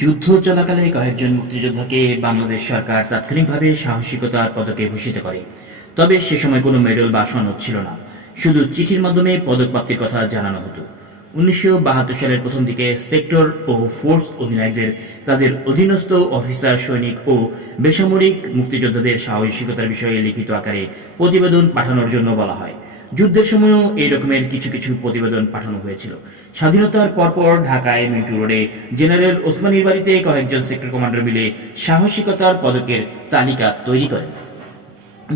যুদ্ধ চলাকালে কয়েকজন মুক্তিযোদ্ধাকে বাংলাদেশ সরকার তাৎক্ষণিকভাবে সাহসিকতার পদকে ভূষিত করে। তবে সে সময় কোনো মেডেল বা সনদ ছিল না। শুধু চিঠির মাধ্যমে পদক প্রাপ্তির কথা জানানো হতো। উনিশশো বাহাত্তর সালের প্রথম দিকে সেক্টর ও ফোর্স অধিনায়কদের, তাদের অধীনস্থ অফিসার, সৈনিক ও বেসামরিক মুক্তিযোদ্ধাদের সাহসিকতার বিষয়ে লিখিত আকারে প্রতিবেদন পাঠানোর জন্য বলা হয়। যুদ্ধের সময়ও এই রকমের কিছু কিছু প্রতিবেদন পাঠানো হয়েছিল। স্বাধীনতার পরপর ঢাকায় মিন্টু রোডে জেনারেল ওসমানীর বাড়িতে কয়েকজন সেক্টর কমান্ডার মিলে সাহসিকতার পদকের তালিকা তৈরি করেন।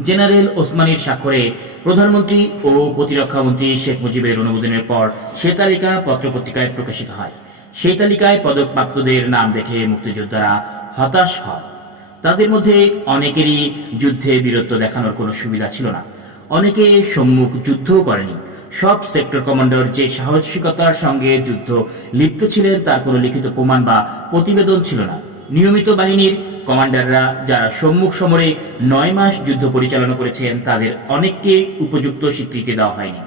জেনারেল ওসমানীর স্বাক্ষরে প্রধানমন্ত্রী ও প্রতিরক্ষা মন্ত্রী শেখ মুজিবের অনুমোদনের পর সে তালিকা পত্রপত্রিকায় প্রকাশিত হয়। সেই তালিকায় পদকপ্রাপ্তদের নাম দেখে মুক্তিযোদ্ধারা হতাশ হয় তাদের মধ্যে অনেকেরই যুদ্ধে বীরত্ব দেখানোর কোনো সুবিধা ছিল না। অনেকে সম্মুখ যুদ্ধও করেনি। সব সেক্টর কমান্ডার যে সাহসিকতার সঙ্গে যুদ্ধ লিপ্ত ছিলেন, তার কোনো লিখিত প্রমাণ বা প্রতিবেদন ছিল না। নিয়মিত বাহিনীর কমান্ডাররা যারা সম্মুখ সমরে নয় মাস যুদ্ধ পরিচালনা করেছেন, তাদের অনেককে উপযুক্ত স্বীকৃতি দেওয়া হয়নি।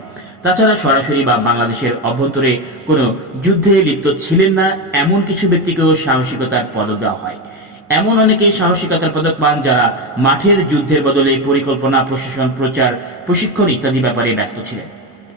তাছাড়া সরাসরি বা বাংলাদেশের অভ্যন্তরে কোনো যুদ্ধে লিপ্ত ছিলেন না, এমন কিছু ব্যক্তিকেও সাহসিকতার পদক দেওয়া হয় এমন অনেকে সাহসিকতার পদক পান যারা মাঠের যুদ্ধের বদলে পরিকল্পনা, প্রশাসন, প্রচার, প্রশিক্ষণ ইত্যাদি ব্যাপারে ব্যস্ত ছিলেন।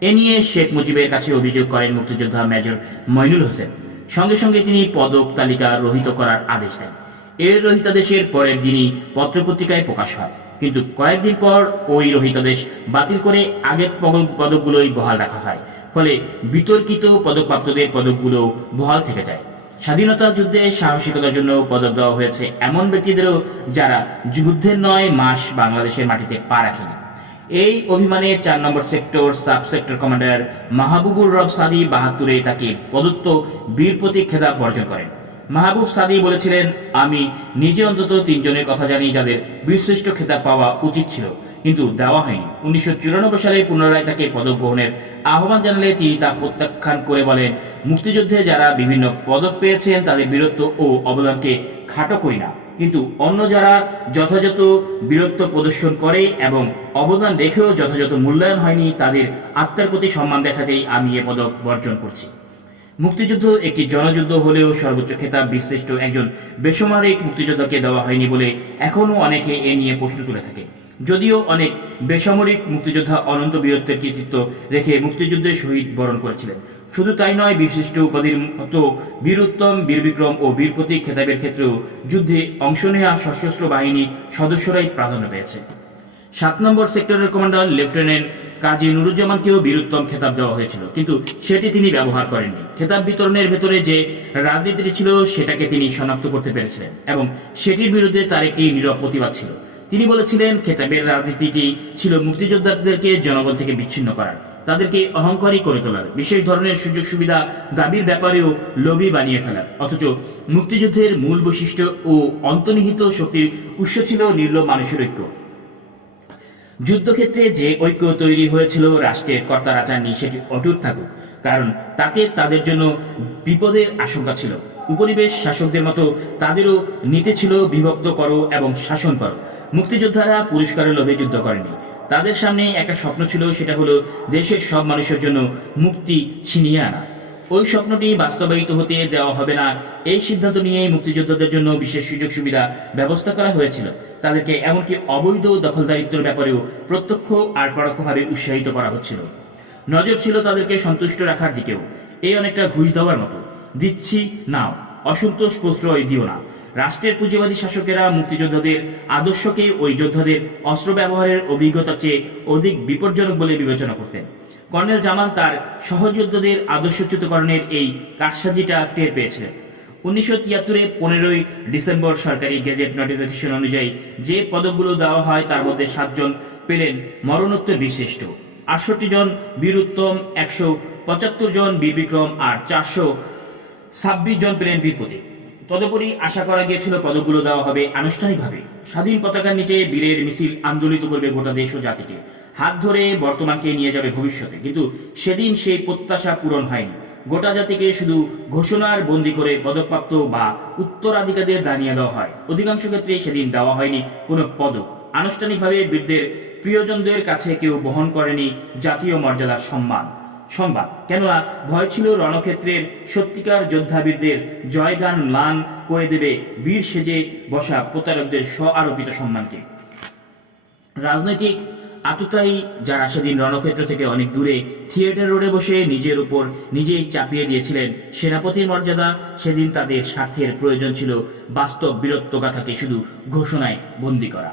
এ নিয়ে শেখ মুজিবের কাছে অভিযোগ করেন মুক্তিযোদ্ধা মেজর মইনুল হোসেন। সঙ্গে সঙ্গে তিনি পদক তালিকা রহিত করার আদেশ দেন। এর রহিতাদেশের পরের দিনই পত্রপত্রিকায় প্রকাশ হয়। কিন্তু কয়েকদিন পর ওই রহিতাদেশ বাতিল করে আগের পদক পদকগুলোই বহাল রাখা হয়। ফলে বিতর্কিত পদকপ্রাপ্তদের পদকগুলো বহাল থেকে যায়। স্বাধীনতা যুদ্ধে সাহসিকতার জন্য পদক দেওয়া হয়েছে এমন ব্যক্তিদেরও যারা যুদ্ধের নয় মাস বাংলাদেশের মাটিতে পা রাখেনি। এই অভিমানে চার নম্বর sector sub sector commander Mahbubur Rab Sadi বাহাত্তরে তাকে প্রদত্ত বীর প্রতীক খেতাব বর্জন করেন। মাহবুব সাদি বলেছিলেন, আমি নিজে অন্তত তিনজনের কথা জানি যাদের বীরশ্রেষ্ঠ খেতাব পাওয়া উচিত ছিল। কিন্তু দেওয়া হয়নি। উনিশশো চুরানব্বই সালে পুনরায় তাকে পদক গ্রহণের আহ্বান জানালে তিনি তা প্রত্যাখ্যান করে বলেন, মুক্তিযুদ্ধে যারা বিভিন্ন পদক পেয়েছেন, তাদের বীরত্ব ও অবদানকে খাটো করি না। কিন্তু অন্য যারা যথাযথ বীরত্ব প্রদর্শন করে এবং অবদান রেখেও যথাযথ মূল্যায়ন হয়নি, তাদের আত্মার প্রতি সম্মান দেখাতেই আমি এ পদক বর্জন করছি। মুক্তিযুদ্ধ একটি জনযুদ্ধ হলেও সর্বোচ্চ খেতাব বিশিষ্ট একজন বেসামরিক মুক্তিযোদ্ধাকে দেওয়া হয়নি বলে এখনও অনেকে এ নিয়ে প্রশ্ন তুলে থাকে। যদিও অনেক বেসামরিক মুক্তিযোদ্ধা অনন্ত বীরত্বের কৃতিত্ব রেখে মুক্তিযুদ্ধে শহীদ বরণ করেছিলেন। শুধু তাই নয়, বিশিষ্ট উপাধির মতো বীরোত্তম, বীরবিক্রম ও বীর প্রতীক খেতাবের ক্ষেত্রেও যুদ্ধে অংশ নেওয়া সশস্ত্র বাহিনী সদস্যরাই প্রাধান্য পেয়েছে। সাত নম্বর সেক্টরের কমান্ডার লেফটেন্যান্ট কাজী নুরুজ্জামানকেও বীরুত্তম খেতাব দেওয়া হয়েছিল, কিন্তু সেটি তিনি ব্যবহার করেননি। খেতাব বিতরণের ভেতরে যে রাজনীতিটি ছিল, সেটাকে তিনি শনাক্ত করতে পেরেছিলেন এবং সেটির বিরুদ্ধে তার একটি নীরব প্রতিবাদ ছিল। তিনি বলেছিলেন, খেতাবের রাজনীতিটি ছিল মুক্তিযোদ্ধাদেরকে জনগণ থেকে বিচ্ছিন্ন করার, তাদেরকে অহংকারী করে তোলার, বিশেষ ধরনের সুযোগ সুবিধা দাবির ব্যাপারেও লোভী বানিয়ে ফেলার। অথচ মুক্তিযুদ্ধের মূল বৈশিষ্ট্য ও অন্তর্নিহিত শক্তির উৎস ছিল নির্লোভ মানুষের ঐক্য। যুদ্ধক্ষেত্রে যে ঐক্য তৈরি হয়েছিল রাষ্ট্রের কর্তারা চাননি, সেটি অটুট থাকুক, কারণ তাতে তাদের জন্য বিপদের আশঙ্কা ছিল। উপনিবেশ শাসকদের মতো তাদেরও নীতি ছিল, বিভক্ত করো এবং শাসন করো। মুক্তিযোদ্ধারা পুরস্কারের লোভে যুদ্ধ করেনি। তাদের সামনে একটা স্বপ্ন ছিল, সেটা হলো দেশের সব মানুষের জন্য মুক্তি ছিনিয়ে আনা। ওই স্বপ্নটি বাস্তবায়িত হতে দেওয়া হবে না। এই সিদ্ধান্ত নিয়েই মুক্তিযোদ্ধাদের জন্য বিশেষ সুযোগ সুবিধা ব্যবস্থা করা হয়েছিল। তাদেরকে এমনকি অবৈধ দখলদারিত্বের ব্যাপারেও প্রত্যক্ষ আর পরোক্ষভাবে উৎসাহিত করা হচ্ছিল। নজর ছিল তাদেরকে সন্তুষ্ট রাখার দিকেও। এই অনেকটা ঘুষ দেওয়ার মতো। দিচ্ছি, নাও। অসন্তোষ প্রশ্রয় দিও না। রাষ্ট্রের পুঁজিবাদী শাসকেরা মুক্তিযোদ্ধাদের আদর্শকে ওই যোদ্ধাদের অস্ত্র ব্যবহারের অভিজ্ঞতার চেয়ে অধিক বিপজ্জনক বলে বিবেচনা করতেন। কর্নেল জামান তার সহযোদ্ধাদের আদর্শচ্যুতকরণের এই কারসাজিটা টের পেয়েছিলেন উনিশশো তিয়াত্তরে পনেরোই ডিসেম্বর সরকারি গেজেট নোটিফিকেশন অনুযায়ী যে পদকগুলো দেওয়া হয় তার মধ্যে সাতজন পেলেন মরণোত্তর বিশিষ্ট। আটষট্টি জন বীর উত্তম, একশো পঁচাত্তর জন বীর বিক্রম আর চারশো ছাব্বিশ জন পেলেন বীর প্রতীক তদুপরি আশা করা গিয়েছিল পদকগুলো দেওয়া হবে আনুষ্ঠানিকভাবে। স্বাধীন পতাকার নিচে বীরের মিছিল আন্দোলিত করবে গোটা দেশ ও জাতিকে। হাত ধরে বর্তমানকে নিয়ে যাবে ভবিষ্যতে। কিন্তু সেদিন সেই প্রত্যাশা পূরণ হয়নি। গোটা জাতিকে শুধু ঘোষণার বন্দি করে পদকপ্রাপ্ত বা উত্তরাধিকারদের দাঁড়িয়ে দেওয়া হয়। অধিকাংশ ক্ষেত্রে সেদিন দেওয়া হয়নি কোনো পদক। আনুষ্ঠানিকভাবে বীরদের প্রিয়জনদের কাছে কেউ বহন করেনি জাতীয় মর্যাদার সম্মান। সংবাদ। কেননা ভয় ছিল রণক্ষেত্রের সত্যিকার যোদ্ধাবীরদের। জয়গান ম্লান করে দেবে বীর সেজে বসা প্রতারকদের স্ব আরোপিত সম্মানকে। রাজনৈতিক আতুতাই যারা সেদিন রণক্ষেত্র থেকে অনেক দূরে থিয়েটার রোডে বসে নিজের উপর নিজেই চাপিয়ে দিয়েছিলেন সেনাপতির মর্যাদা, সেদিন তাদের স্বার্থের প্রয়োজন ছিল বাস্তব বীরত্বগাথাকে শুধু ঘোষণায় বন্দী করা।